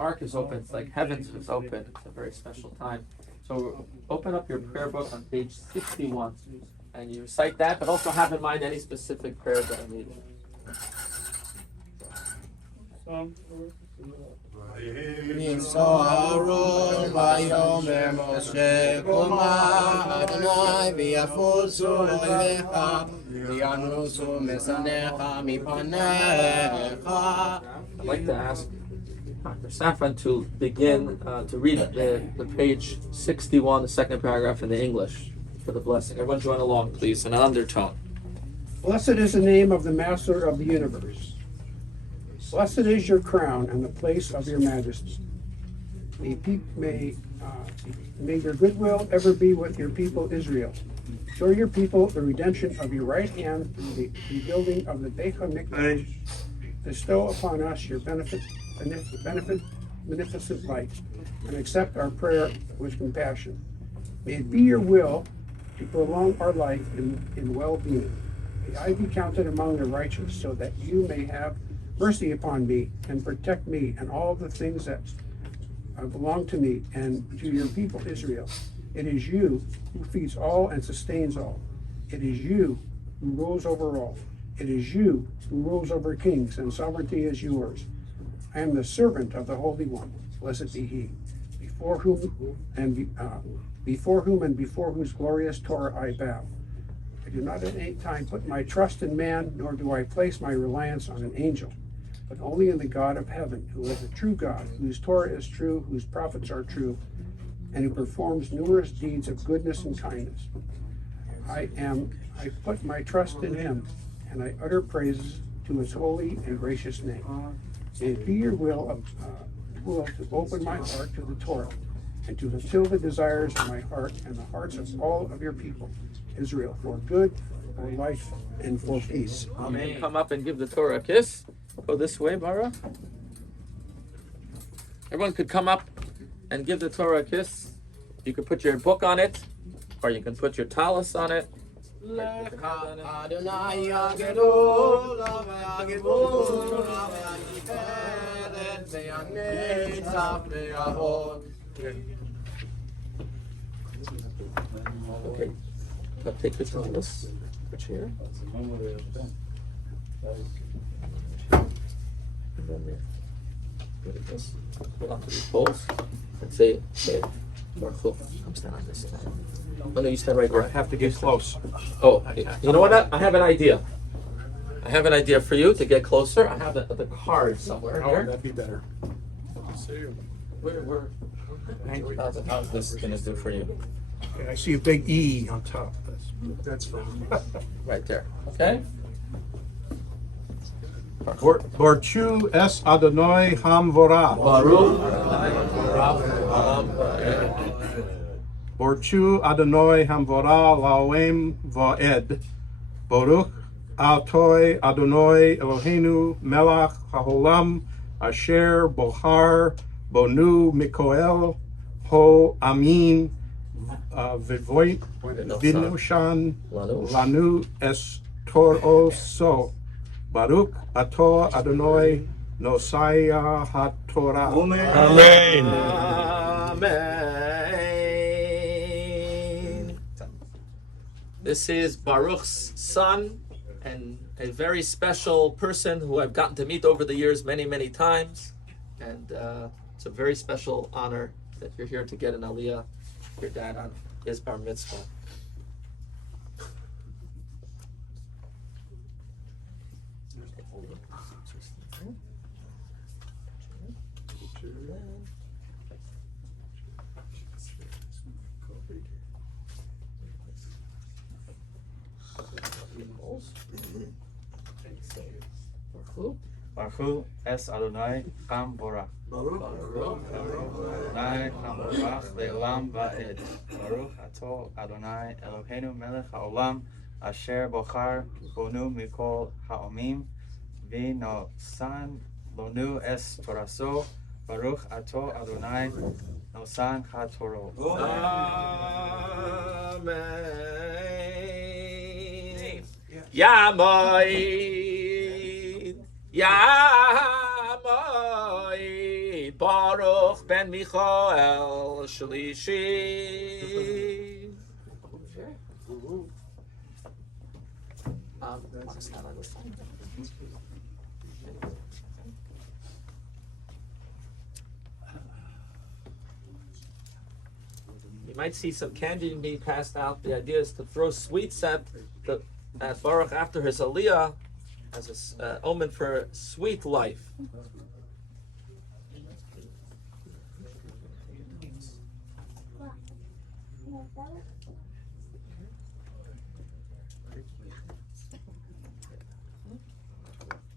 ark is open. It's like heavens is open. It's a very special time. So open up your prayer book on page 61, and you recite that, but also have in mind any specific prayers that are needed. I'd like to ask Dr. Safran to begin to read the page 61, the second paragraph in the English for the blessing. Everyone join along, please, in an undertone. Blessed is the name of the Master of the universe. Blessed is your crown and the place of your majesty. May your goodwill ever be with your people Israel. Show your people the redemption of your right hand through the rebuilding of the Beit HaMikdash. Bestow upon us your beneficent light, and accept our prayer with compassion. May it be your will to prolong our life in well-being. May I be counted among the righteous, so that you may have mercy upon me and protect me and all the things that belong to me and to your people Israel. It is you who feeds all and sustains all. It is you who rules over all. It is you who rules over kings, and sovereignty is yours. I am the servant of the Holy One. Blessed be He, before whom and before whose glorious Torah I bow. I do not at any time put my trust in man, nor do I place my reliance on an angel, but only in the God of heaven, who is a true God, whose Torah is true, whose prophets are true, and who performs numerous deeds of goodness and kindness. I put my trust in Him, and I utter praises to His holy and gracious name. May it be your will to open my heart to the Torah, and to fulfill the desires of my heart and the hearts of all of your people, Israel, for good, for life, and for peace. Amen. Come up and give the Torah a kiss. Go this way, Baruch. Everyone could come up and give the Torah a kiss. You could put your book on it, or you can put your talus on it. Okay, take the talus. Put here. And then look at this. Hold on to these poles and say Baruch. I'm standing on this side. Oh no, you stand right there. I have to get close. Oh, you know what? I have an idea. I have an idea for you to get closer. I have the card somewhere Oh, here. that'd be better. How's this going to do for you? Okay, I see a big E on top. That's for Right there. Okay? Borchu es Adonai Hamvorah. Baruch. Borchu Adonai Hamvorah Laoem Vaed. Baruch Atoi Adonai Eloheinu Melach Haolam Asher Bohar Bonu Mikoel Ho Amin Vivoit Vinoshan Lanu Es Toro So. Baruch Ato Adonai Nosaya HaTorah. Amen. This is Baruch's son, and a very special person who I've gotten to meet over the years many, many times. And it's a very special honor that you're here to get an aliyah, your dad, on his bar mitzvah. Baruch es Adonai Cham Vorach. Baruch Adonai Cham Vorach Le'olam Va'ed. Baruch Ato Adonai Eloheinu Melech HaOlam Asher Bochar Bonu Mikol HaOmim V'nosan Lonu es Toraso. Baruch Ato Adonai Nosan HaToro. Amen. Yamoid. Yamoid. Baruch. ben Michael Shalishi. You might see some candy being passed out. The idea is to throw sweets at Baruch after his aliyah as an omen for sweet life.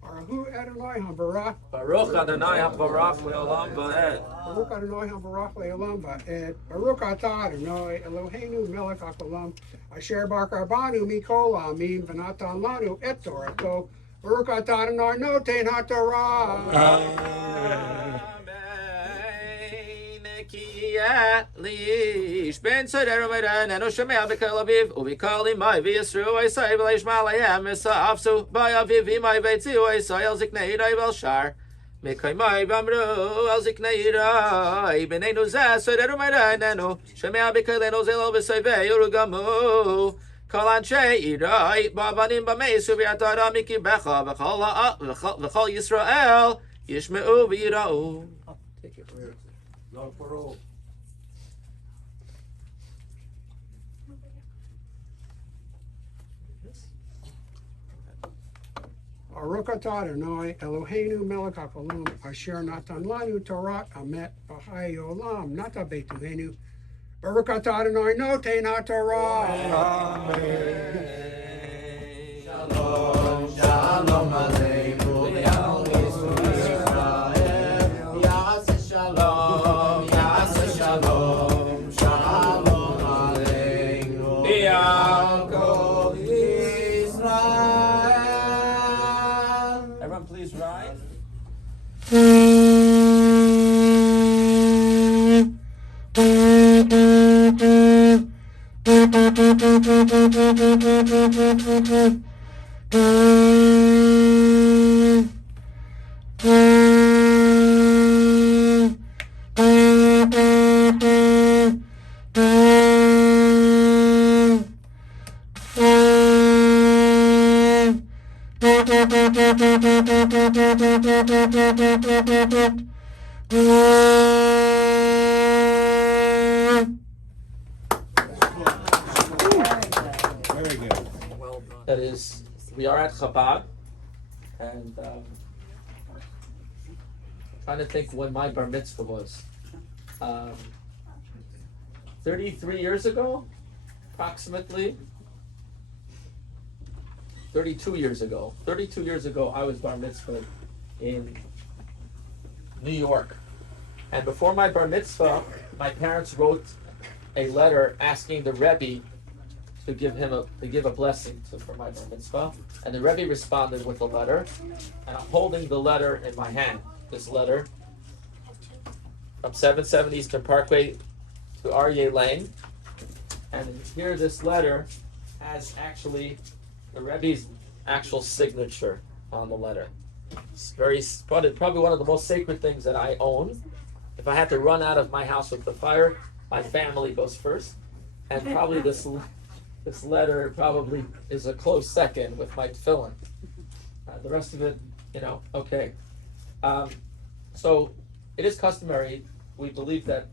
Baruch Adonai HaBarach. Baruch Adonai HaBarach Le'olam Va'ed. Baruch Adonai HaBarach Le'olam Va'ed. Baruch Atah Adonai Eloheinu Melech HaOlam Asher Barakar Banu Mikol Ha'amim V'natan Lanu Et Torato. Baruch Atah Adonai Noten HaTorah. Amen. Lish ben Seder Umaydan and Oshemea B'Kel Aviv U'Bikal Imai V'Yisru Oisai V'Leish Malayam Misa Afsu B'Y Aviv Imai V'Etzi Oisai El Ziknei Yirai B'El Shar Mekaimai V'Amru El Ziknei Yirai B'Neinu Zeh Seder Umaydan and Oshemea B'Kel Eno V'Sai Ve'Urugamu Kol Anshe Yirai B'Avanim B'Meisu V'Yatara Miki Becha V'Chol Yisrael Yishmeu V'Yirau. Take it. Baruch Atah Adonai Eloheinu Melech HaOlam Asher Natan Lanu Torah Amet B'Chai Olam Nata Beituhenu. Baruch Atah Adonai Noten HaTorah. Shalom, shalom aleinu Yal Yisrael. Yaseh shalom, Yaseh shalom, shalom aleinu Yal Kol Yisrael. Everyone please rise. That is, we are at Chabad, and trying to think when my bar mitzvah was. 33 years ago, approximately. 32 years ago. 32 years ago, I was bar mitzvah in New York. And before my bar mitzvah, my parents wrote a letter asking the Rebbe to give a blessing for my bar mitzvah, and the Rebbe responded with a letter, and I'm holding the letter in my hand. This letter from 770 Eastern Parkway to Aryeh Lane, and here this letter has actually the Rebbe's actual signature on the letter. It's probably one of the most sacred things that I own. If I had to run out of my house with the fire, my family goes first, and probably this letter probably is a close second with my tefillin. The rest of it, okay. So it is customary. We believe that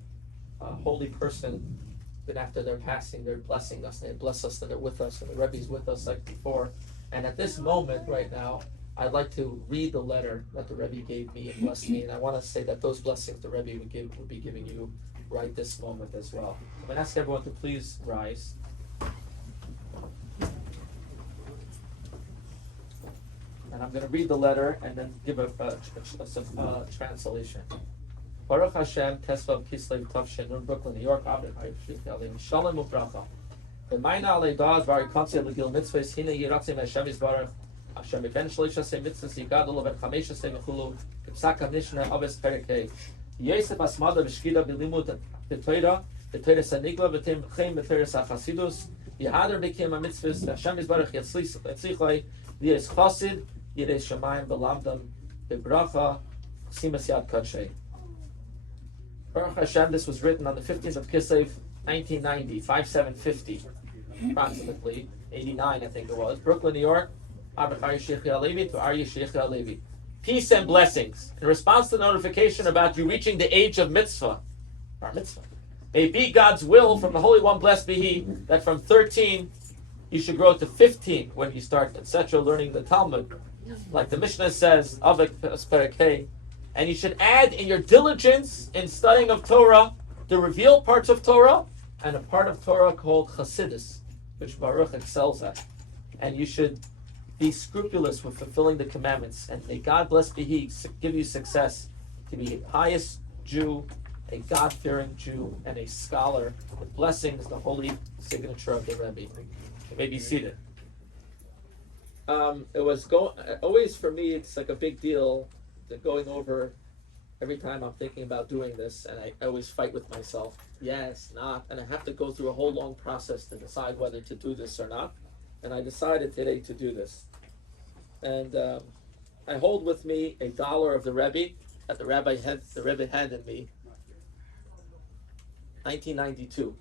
a holy person, even after their passing, they're blessing us. They bless us, that they're with us, and the Rebbe's with us like before. And at this moment, right now, I'd like to read the letter that the Rebbe gave me and blessed me. And I want to say that those blessings the Rebbe would be giving you right this moment as well. I'm going to ask everyone to please rise. And I'm going to read the letter and then give a translation. Baruch Hashem, Tesvav Kislev Tavshin, Nun Brooklyn, New York, Abed Hayshik Yalim, Shalom Uvracha. B'mayna alei daz varikantzia legil mitzvahs hina yiratzim Hashem Yisbarach Hashem ben shloisha se mitzvahs yigadol ben chamesha se mechulu k'psak hamishna aves perikei Yosef asmada v'shkida b'limud b'toira sanigla v'tim chem b'toira sachasidus Yehader b'kim ha-mitzvahs Hashem Yisbarach yatzlichai v'yes chasid yirei shamayim b'lamdam b'bracha simas yad kadshay. Baruch Hashem, this was written on the 15th of Kislev, 1990, 5750, approximately, 89 I think it was. Brooklyn, New York, Abraham Sheikh Alevi to Aryeh Sheikh Alevi. Peace and blessings. In response to the notification about you reaching the age of mitzvah, bar mitzvah, may it be God's will from the Holy One, blessed be He, that from 13 you should grow to 15 when you start, etc., learning the Talmud. Like the Mishnah says, Avik Perakei, and you should add in your diligence in studying of Torah the revealed parts of Torah and a part of Torah called Chassidus, which Baruch excels at. And you should be scrupulous with fulfilling the commandments. And may God, blessed be He, give you success to be a pious Jew, a God-fearing Jew, and a scholar. With blessings, the holy signature of the Rebbe. You may be seated. It was always for me. It's like a big deal going over every time I'm thinking about doing this, and I always fight with myself. Yes, not, and I have to go through a whole long process to decide whether to do this or not. And I decided today to do this. And I hold with me $1 of the Rebbe that the Rebbe handed me. 1992.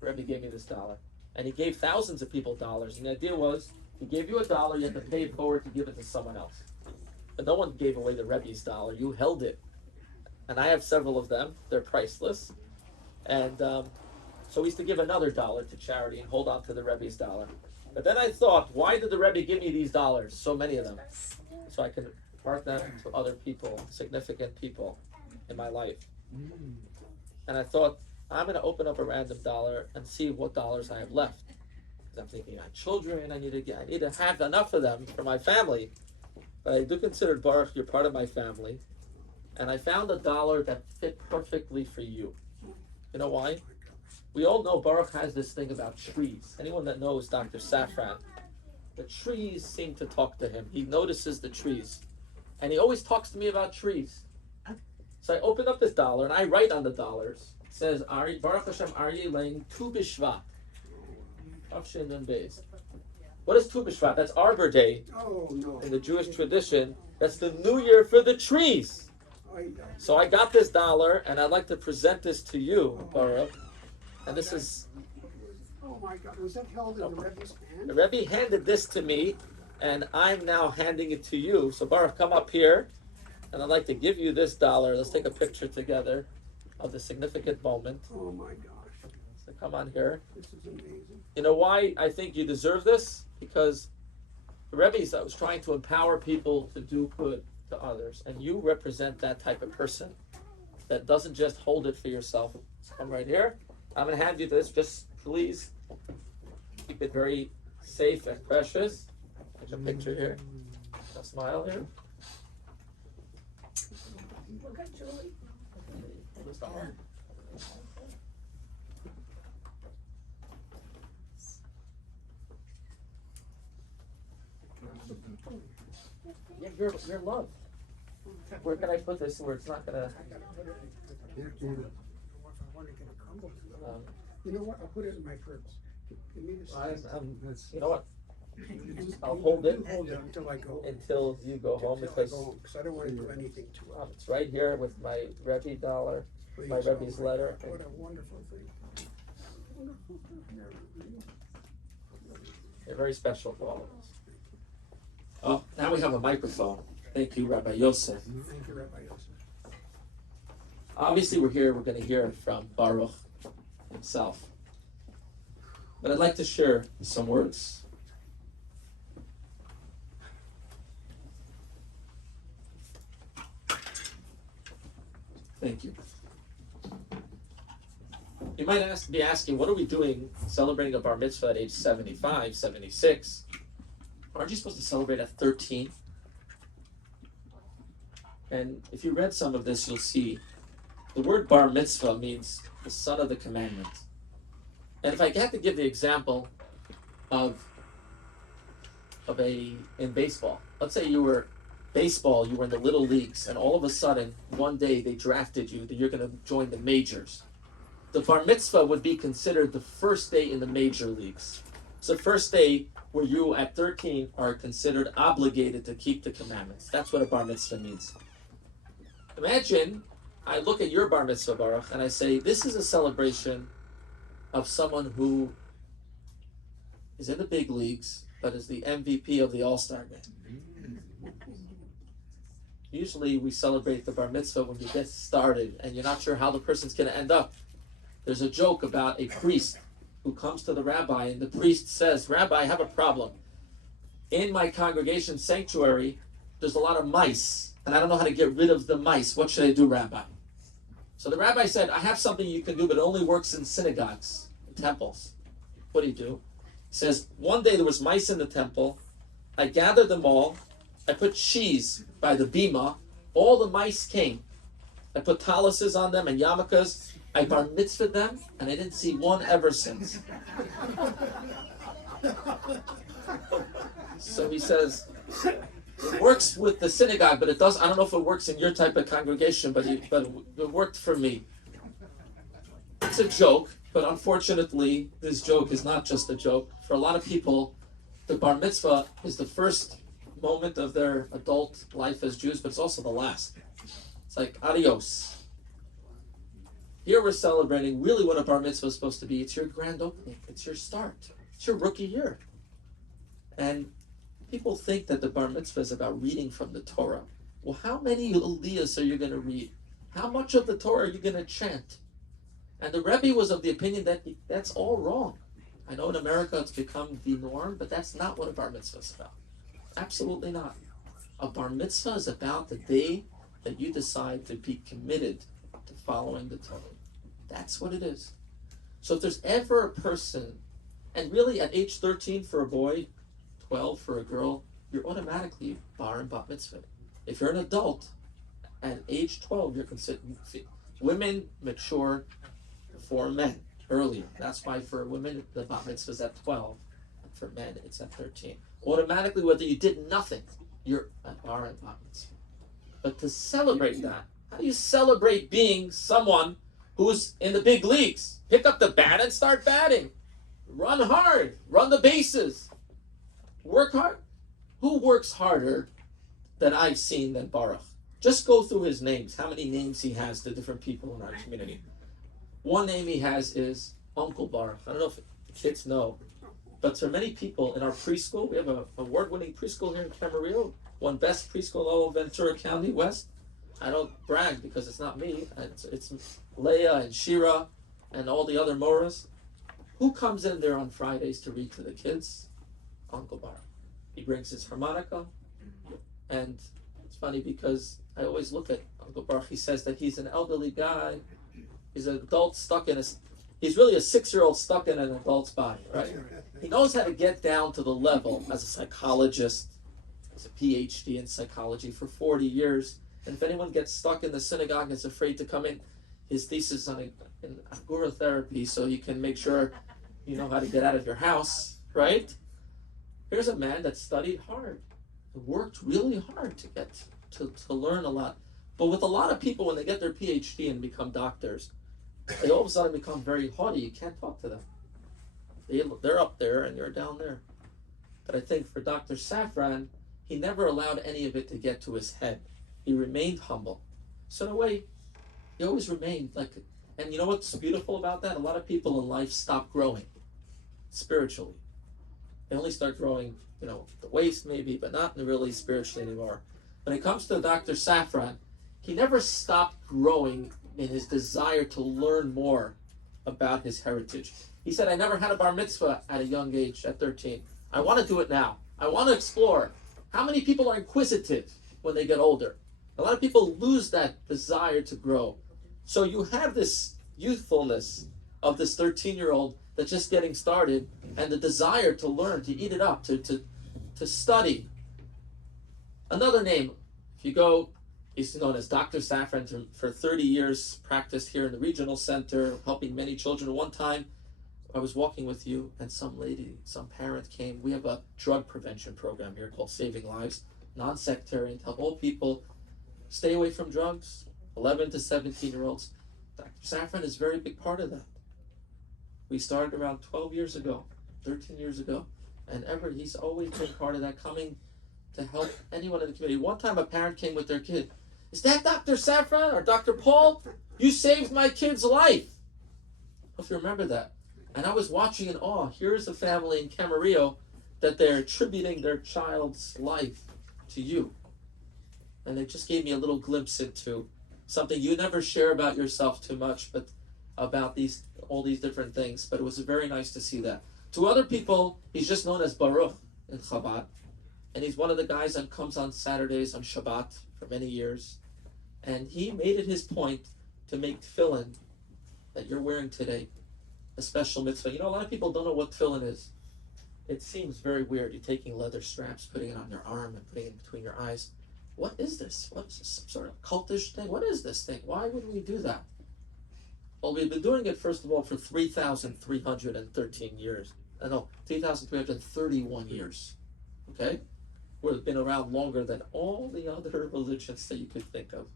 The Rebbe gave me this dollar, and he gave thousands of people dollars. And the idea was, he gave you $1, you have to pay it forward to give it to someone else. But no one gave away the Rebbe's dollar. You held it. And I have several of them. They're priceless. And so we used to give another $1 to charity and hold on to the Rebbe's dollar. But then I thought, why did the Rebbe give me these dollars, so many of them? So I could impart them to other people, significant people in my life. And I thought, I'm going to open up a random dollar and see what dollars I have left. Because I'm thinking, I have children, I need to have enough of them for my family. But I do consider, Baruch, you're part of my family. And I found $1 that fit perfectly for you. You know why? We all know Baruch has this thing about trees. Anyone that knows Dr. Safran, the trees seem to talk to him. He notices the trees. And he always talks to me about trees. So I open up this dollar and I write on the dollars. It says, Baruch Hashem Aryeh Lein Tu B'Shvat. What is Tu B'Shvat? That's Arbor Day in the Jewish tradition. That's the new year for the trees. So I got this dollar, and I'd like to present this to you, Baruch. And this is... Oh my God, was that held in the Rebbe's hand? The Rebbe handed this to me, and I'm now handing it to you. So Baruch, come up here, and I'd like to give you this dollar. Let's take a picture together of the significant moment. Oh my gosh. So come on here. This is amazing. You know why I think you deserve this? Because the Rebbe was trying to empower people to do good to others, and you represent that type of person that doesn't just hold it for yourself. So come right here. I'm going to hand you this. Just please keep it very safe and precious. Take a picture here. A smile here. Look at Julie. Yeah, you're loved. Where can I put this where it's not going to... You know what? I'll put it in my purse. Give me this. You know what? I'll hold it Hold it until I go. until you go home, because I don't want to do anything to it. it's right here with my Rebbe dollar, my Please, Rebbe's oh my letter. God, what a wonderful thing. They're very special for all of us. Oh, now we have a microphone. Thank you, Rabbi Yosef. Thank you, Rabbi Yosef. Obviously, we're going to hear from Baruch himself. But I'd like to share some words. Thank you. You might be asking, what are we doing celebrating a bar mitzvah at age 75, 76? Aren't you supposed to celebrate at 13? And if you read some of this, you'll see the word bar mitzvah means the son of the commandment. And if I had to give the example of in baseball, let's say you were in the little leagues, and all of a sudden, one day they drafted you that you're going to join the majors. The bar mitzvah would be considered the first day in the major leagues. It's the first day where you at 13 are considered obligated to keep the commandments. That's what a bar mitzvah means. Imagine I look at your bar mitzvah, Baruch, and I say, this is a celebration of someone who is in the big leagues, but is the MVP of the All-Star game. Usually we celebrate the bar mitzvah when you get started and you're not sure how the person's going to end up. There's a joke about a priest who comes to the rabbi, and the priest says, Rabbi, I have a problem. In my congregation sanctuary, there's a lot of mice, and I don't know how to get rid of the mice. What should I do, Rabbi? So the rabbi said, I have something you can do, but it only works in synagogues, in temples. What do you do? He says, one day there was mice in the temple. I gathered them all. I put cheese by the bima. All the mice came. I put taluses on them and yarmulkes. I bar mitzvahed them, and I didn't see one ever since. So he says, it works with the synagogue, but it does. I don't know if it works in your type of congregation, but it worked for me. It's a joke, but unfortunately, this joke is not just a joke. For a lot of people, the bar mitzvah is the first moment of their adult life as Jews, but it's also the last. It's like adios. Here we're celebrating really what a bar mitzvah is supposed to be. It's your grand opening. It's your start. It's your rookie year. And people think that the bar mitzvah is about reading from the Torah. Well, how many aliyahs are you going to read? How much of the Torah are you going to chant? And the Rebbe was of the opinion that that's all wrong. I know in America it's become the norm, but that's not what a bar mitzvah is about. Absolutely not. A bar mitzvah is about the day that you decide to be committed to following the Torah. That's what it is. So if there's ever a person, and really at age 13 for a boy, 12 for a girl, you're automatically bar and bat mitzvah. If you're an adult, at age 12, you're considered. Women mature before men earlier. That's why for women the bat mitzvah is at 12, and for men it's at 13. Automatically, whether you did nothing, you're a bar and bat mitzvah. But to celebrate that, how do you celebrate being someone who's in the big leagues? Pick up the bat and start batting. Run hard. Run the bases. Work hard. Who works harder than I've seen than Baruch? Just go through his names. How many names he has to different people in our community. One name he has is Uncle Baruch. I don't know if kids know, but for many people in our preschool, we have an award-winning preschool here in Camarillo, won best preschool in all of Ventura County West. I don't brag because it's not me. It's Leah and Shira and all the other Moras. Who comes in there on Fridays to read to the kids? Uncle Baruch. He brings his harmonica, and it's funny because I always look at Uncle Baruch. He says that he's an elderly guy. He's an adult stuck in he's really a 6-year-old stuck in an adult's body, right? He knows how to get down to the level as a psychologist, as a PhD in psychology for 40 years. And if anyone gets stuck in the synagogue and is afraid to come in, his thesis on in Agura therapy, so you can make sure you know how to get out of your house, right? Here's a man that studied hard, worked really hard to get to learn a lot. But with a lot of people, when they get their PhD and become doctors, they all of a sudden become very haughty. You can't talk to them. They're up there and you're down there. But I think for Dr. Safran, he never allowed any of it to get to his head. He remained humble. So in a way, he always remained like, and you know what's beautiful about that? A lot of people in life stop growing spiritually. They only start growing, the waist maybe, but not really spiritually anymore. When it comes to Dr. Safran, he never stopped growing in his desire to learn more about his heritage. He said, I never had a bar mitzvah at a young age, at 13. I want to do it now. I want to explore. How many people are inquisitive when they get older? A lot of people lose that desire to grow. So you have this youthfulness of this 13-year-old that's just getting started, and the desire to learn, to eat it up, to study. Another name, if you go, he's known as Dr. Safran for 30 years, practiced here in the regional center, helping many children. One time, I was walking with you, and some parent came. We have a drug prevention program here called Saving Lives, non-sectarian, to help all people stay away from drugs, 11 to 17-year-olds. Dr. Safran is a very big part of that. We started around 12 years ago, 13 years ago, and he's always been part of that, coming to help anyone in the community. One time a parent came with their kid. Is that Dr. Safran or Dr. Paul? You saved my kid's life. If you remember that. And I was watching in awe. Here's a family in Camarillo that they're attributing their child's life to you. And it just gave me a little glimpse into something you never share about yourself too much, but about all these different things. But it was very nice to see that. To other people, he's just known as Baruch in Chabad. And he's one of the guys that comes on Saturdays on Shabbat for many years. And he made it his point to make tefillin that you're wearing today a special mitzvah. You know, a lot of people don't know what tefillin is. It seems very weird. You're taking leather straps, putting it on your arm, and putting it between your eyes. What is this? What is this? Some sort of cultish thing? What is this thing? Why would we do that? Well, we've been doing it, first of all, for 3,313 years. 3,331 years. Okay? We've been around longer than all the other religions that you could think of.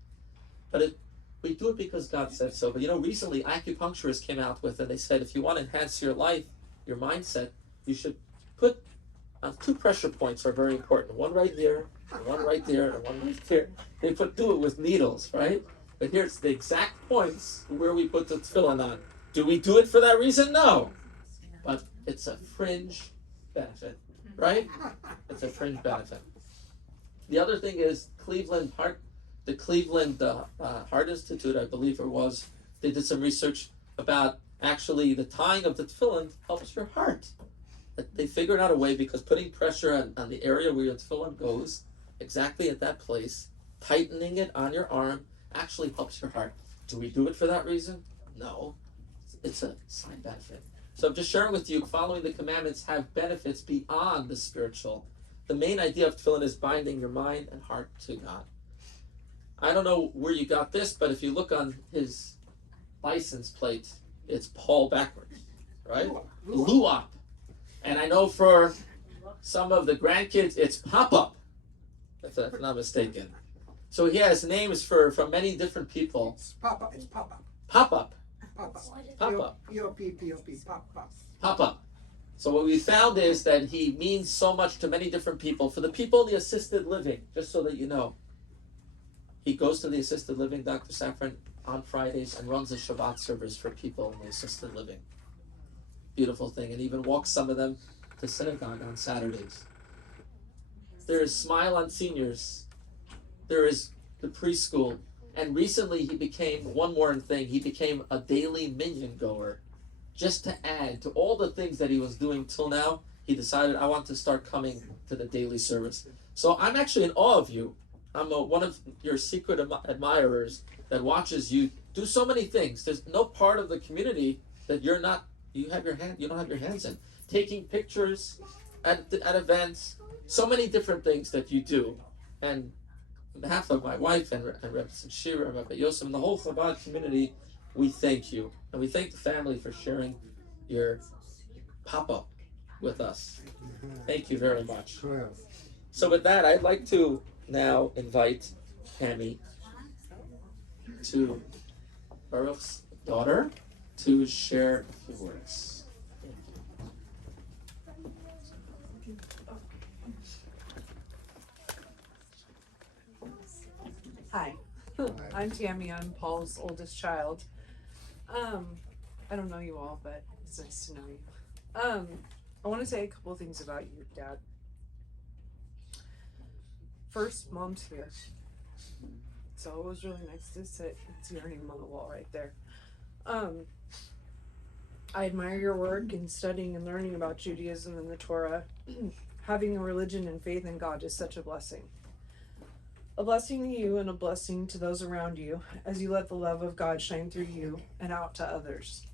But we do it because God said so. But you know, recently acupuncturists came out with, and they said, if you want to enhance your life, your mindset, you should put 2 pressure points are very important. One right here, and one right there, and one right there. They do it with needles, right? But here's the exact points where we put the tefillin on. Do we do it for that reason? No. But it's a fringe benefit, right? It's a fringe benefit. The other thing is the Cleveland Heart Institute, I believe it was, they did some research about actually the tying of the tefillin helps your heart. They figured out a way, because putting pressure on the area where your tefillin goes, exactly at that place, tightening it on your arm, actually helps your heart. Do we do it for that reason? No. It's a side benefit. So I'm just sharing with you, following the commandments have benefits beyond the spiritual. The main idea of tefillin is binding your mind and heart to God. I don't know where you got this, but if you look on his license plate, it's Paul backwards, right? Luap. And I know for some of the grandkids, it's Pop-Up, if I'm not mistaken. So he has names for many different people. It's Pop-Up. It's Pop-Up. Pop-Up. Pop-Up. Pop-Up. P-O-P-P-O-P. Pop-Up. Pop-Up. So what we found is that he means so much to many different people. For the people in the assisted living, just so that you know, he goes to the assisted living, Dr. Safran, on Fridays and runs a Shabbat service for people in the assisted living. Beautiful thing. And even walks some of them to synagogue on Saturdays. There is Smile on Seniors. There is the preschool. And recently he became a daily minyan goer. Just to add to all the things that he was doing till now, he decided, I want to start coming to the daily service. So I'm actually in awe of you. I'm one of your secret admirers that watches you do so many things. There's no part of the community that you don't have your hands in. Taking pictures at events, so many different things that you do. And on behalf of my wife and Reb Shira and Rabbi Yosef and the whole Chabad community, we thank you. And we thank the family for sharing your pop-up with us. Thank you very much. So with that, I'd like to now invite Tammy to Baruch's daughter to share a few words. Hi, I'm Tammy. I'm Paul's oldest child. I don't know you all, but it's nice to know you. I want to say a couple of things about you, Dad. First, Mom's here. So it was really nice to sit and see her name on the wall right there. I admire your work in studying and learning about Judaism and the Torah. Having a religion and faith in God is such a blessing. A blessing to you and a blessing to those around you as you let the love of God shine through you and out to others.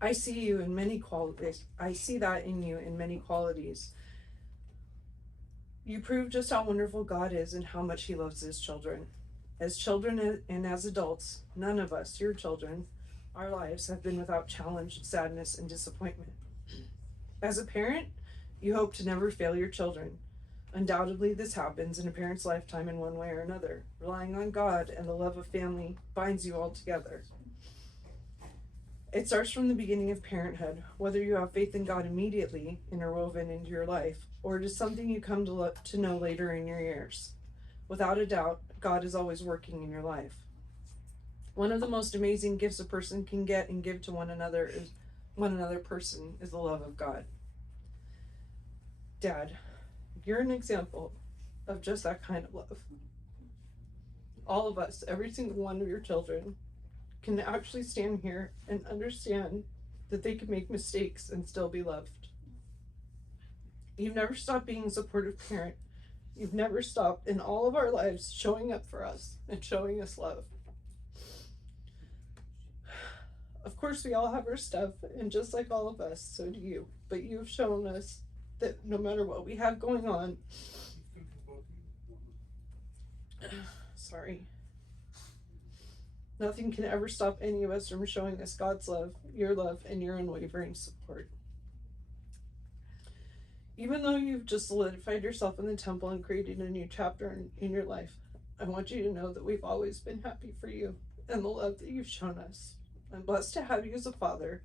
I see you in many qualities. I see that in you in many qualities. You prove just how wonderful God is and how much He loves His children. As children and as adults, none of us, your children, our lives have been without challenge, sadness, and disappointment. As a parent, you hope to never fail your children. Undoubtedly, this happens in a parent's lifetime in one way or another. Relying on God and the love of family binds you all together. It starts from the beginning of parenthood, whether you have faith in God immediately interwoven into your life, or it is something you come to know later in your years. Without a doubt, God is always working in your life. One of the most amazing gifts a person can get and give to one another person is the love of God. Dad, you're an example of just that kind of love. All of us, every single one of your children, can actually stand here and understand that they can make mistakes and still be loved. You've never stopped being a supportive parent. You've never stopped in all of our lives showing up for us and showing us love. Of course, we all have our stuff, and just like all of us, so do you. But you've shown us that no matter what we have going on, sorry, nothing can ever stop any of us from showing us God's love, and your unwavering support. Even though you've just solidified yourself in the temple and created a new chapter in your life, I want you to know that we've always been happy for you and the love that you've shown us. I'm blessed to have you as a father.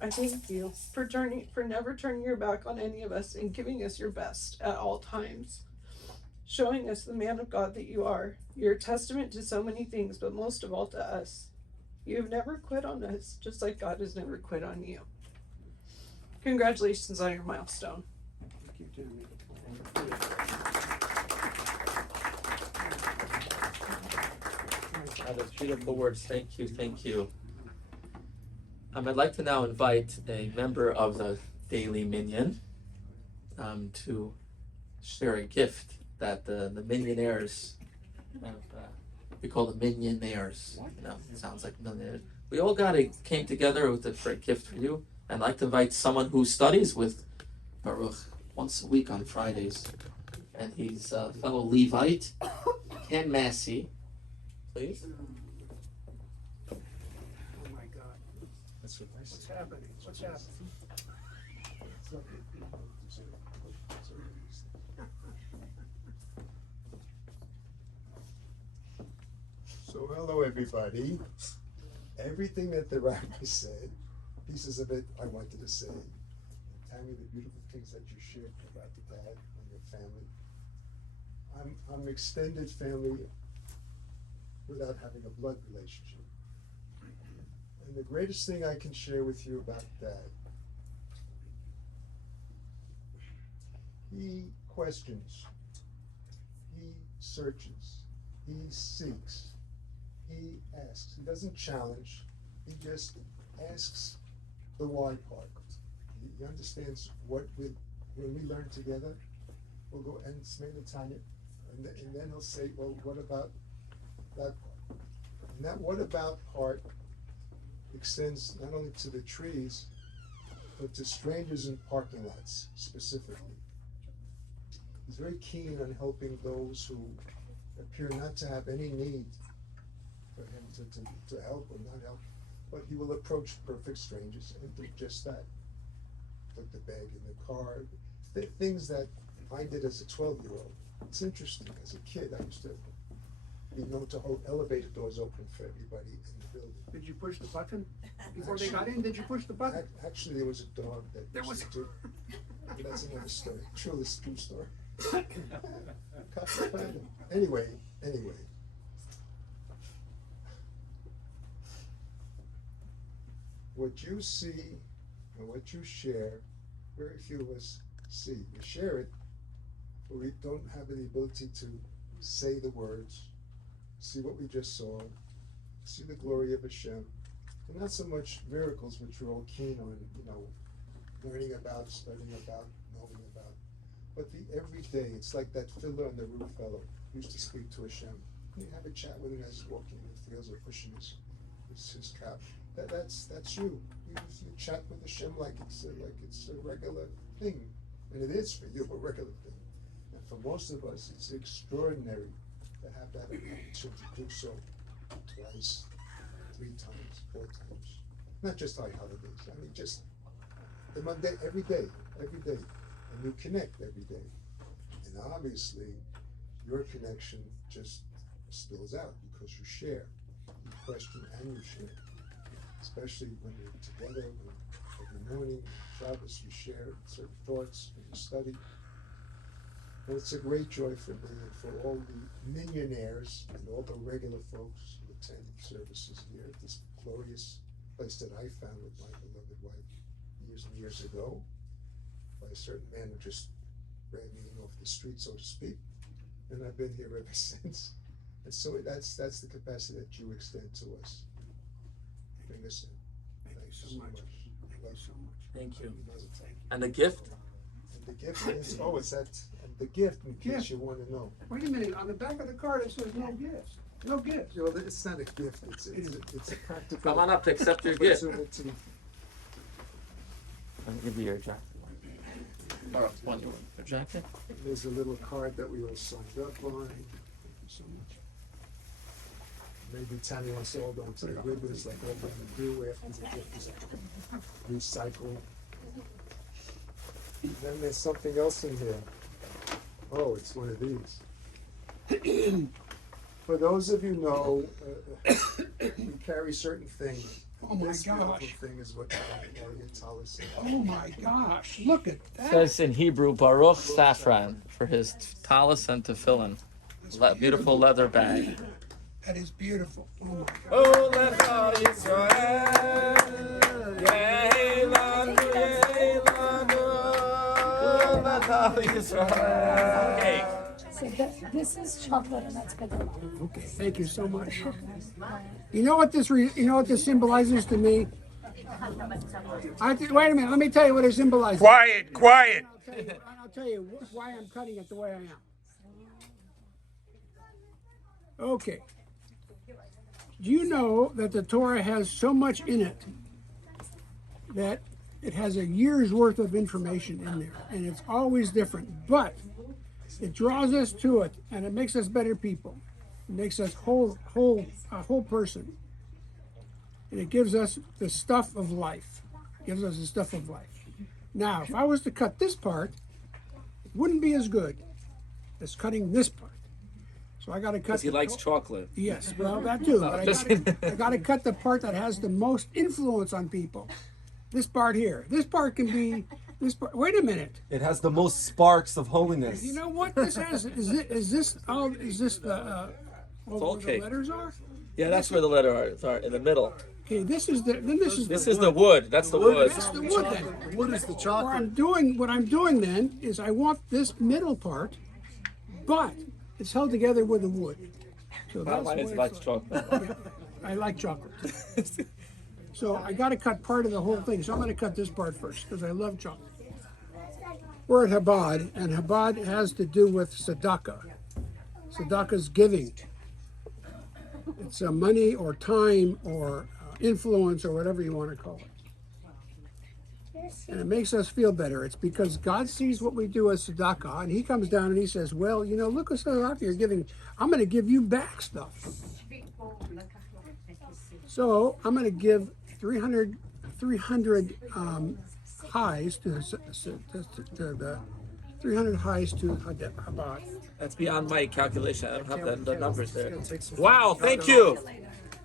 I thank you for never turning your back on any of us and giving us your best at all times, showing us the man of God that you are. You're a testament to so many things, but most of all to us. You have never quit on us, just like God has never quit on you. Congratulations on your milestone. Thank you, Tammy. Those beautiful words. Thank you. Thank you. I'd like to now invite a member of the Daily Minyan to share a gift that the Minyonaires have, we call the Minyonaires. It sounds like millionaires. We all came together for a gift for you. I'd like to invite someone who studies with Baruch once a week on Fridays, and he's a fellow Levite, Ken Massey. Please. Oh my God. What's happening? What's happening? So hello everybody. Everything that the rabbi said, pieces of it I wanted to say. Tammy, the beautiful things that you shared about the dad and your family. I'm extended family without having a blood relationship. And the greatest thing I can share with you about Dad, he questions, he searches, he seeks, he asks. He doesn't challenge, he just asks the why part. He understands when we learn together, we'll go and Smei Tanya, and then he'll say, well, what about that part? And that what about part extends not only to the trees, but to strangers in parking lots specifically. He's very keen on helping those who appear not to have any need for him to help or not help, but he will approach perfect strangers and do just that. Put the bag in the car, things that I did as a 12-year-old. It's interesting, as a kid I used to be known to hold elevator doors open for everybody in the building. Did you push the button before they got in? Did you push the button? Actually, there was a dog that There was. used to. But that's another story. Truly true story. Anyway. What you see and what you share, very few of us see. We share it, but we don't have the ability to say the words, see what we just saw, see the glory of Hashem, and not so much miracles, which we're all keen on, learning about, studying about, knowing about, but the everyday. It's like that fiddler on the roof fellow who used to speak to Hashem. You have a chat with him as he's walking in the fields or pushing his trap. That's you. You chat with Hashem like it's a regular thing, and it is for you a regular thing. And for most of us, it's extraordinary to have that opportunity to do so twice, 3 times, 4 times. Not just high holidays. I mean, just the Monday, every day, and you connect every day. And obviously, your connection just spills out because you share, you question and you share. Especially when you're together, every morning, Shabbos, you share certain thoughts when you study. And it's a great joy for me and for all the millionaires and all the regular folks who attend services here at this glorious place that I found with my beloved wife years and years ago by a certain man who just ran me in off the street, so to speak. And I've been here ever since. And so that's the capacity that you extend to us. Bring us in. Thank you so much. Thank you so much. Thank you. Thank you. And the gift? And the gift is, oh, it's that, and the gift, in case you want to know. Wait a minute, on the back of the card it says no gifts. No gifts. Well, it's not a gift, it's a practical. Come on up to accept your gift. opportunity. Let me give you your jacket. Baruch, one your jacket. There's a little card that we all signed up on. Thank you so much. Maybe Tammy wants to hold on to the ribbons like all women do after the gift is recycled. Then there's something else in here. Oh, it's one of these. For those of you know, we carry certain things. Oh my This beautiful gosh. thing is what Orientalis said. Oh my gosh, look at It that. says in Hebrew, Baruch Safran, for his talis and tefillin. Beautiful leather bag. That is beautiful. Oh my God. Oh, Lecha Yisrael, Yeilanu, Lecha Yisrael. Hey. So this is chocolate and that's vanilla. Okay, thank you so much. You know what this symbolizes to me? Wait a minute, let me tell you what it symbolizes. Quiet, quiet. I'll tell you why I'm cutting it the way I am. Okay. Do you know that the Torah has so much in it that it has a year's worth of information in there, and it's always different, but it draws us to it, and it makes us better people. It makes us a whole person, and it gives us the stuff of life. It gives us the stuff of life. Now, if I was to cut this part, it wouldn't be as good as cutting this part. So I got to cut. Because he likes chocolate. Yes, well, that too. But I got to cut the part that has the most influence on people. This part here. This part can be. This part. Wait a minute. It has the most sparks of holiness. You know what this has? Is this the all where cake. the letters are? Yeah, that's where the letters are, in the middle. Okay, this is the. Then this is. This is the wood. That's the wood. This is the wood then. What is the What chocolate? I'm doing then is I want this middle part, but it's held together with the wood. So that's Mine the is way likes it's chocolate. I like chocolate. So I got to cut part of the whole thing. So I'm going to cut this part first because I love chocolate. We're at Chabad, and Chabad has to do with tzedakah. Tzedakah is giving. It's money or time or influence or whatever you want to call it. And it makes us feel better. It's because God sees what we do as tzedakah, and He comes down and He says, well, you know, look what tzedakah you're giving. I'm going to give you back stuff. So I'm going to give 300 highs to the 300 highs to Chabad. That's beyond my calculation. I don't have the numbers there. Wow, thank you.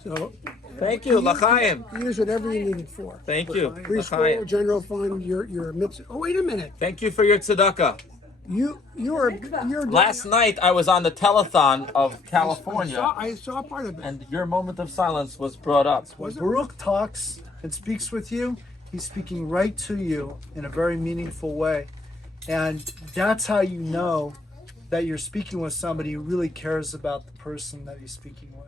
So Thank you, L'chaim. use whatever you need it for. Thank you, Preschool, L'chaim. general fund, your mitzvah. Oh, wait a minute. Thank you for your tzedakah. You're Last night I was on the telethon of California, I saw part of it. and your moment of silence was brought up. When Baruch talks and speaks with you, he's speaking right to you in a very meaningful way. And that's how you know that you're speaking with somebody who really cares about the person that he's speaking with.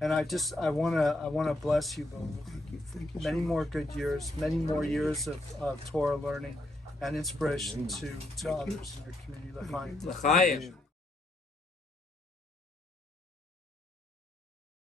And I wanna bless you, Baruch. Thank you. Many more good years, many more years of Torah learning and inspiration to others in your community. L'chaim. L'chaim.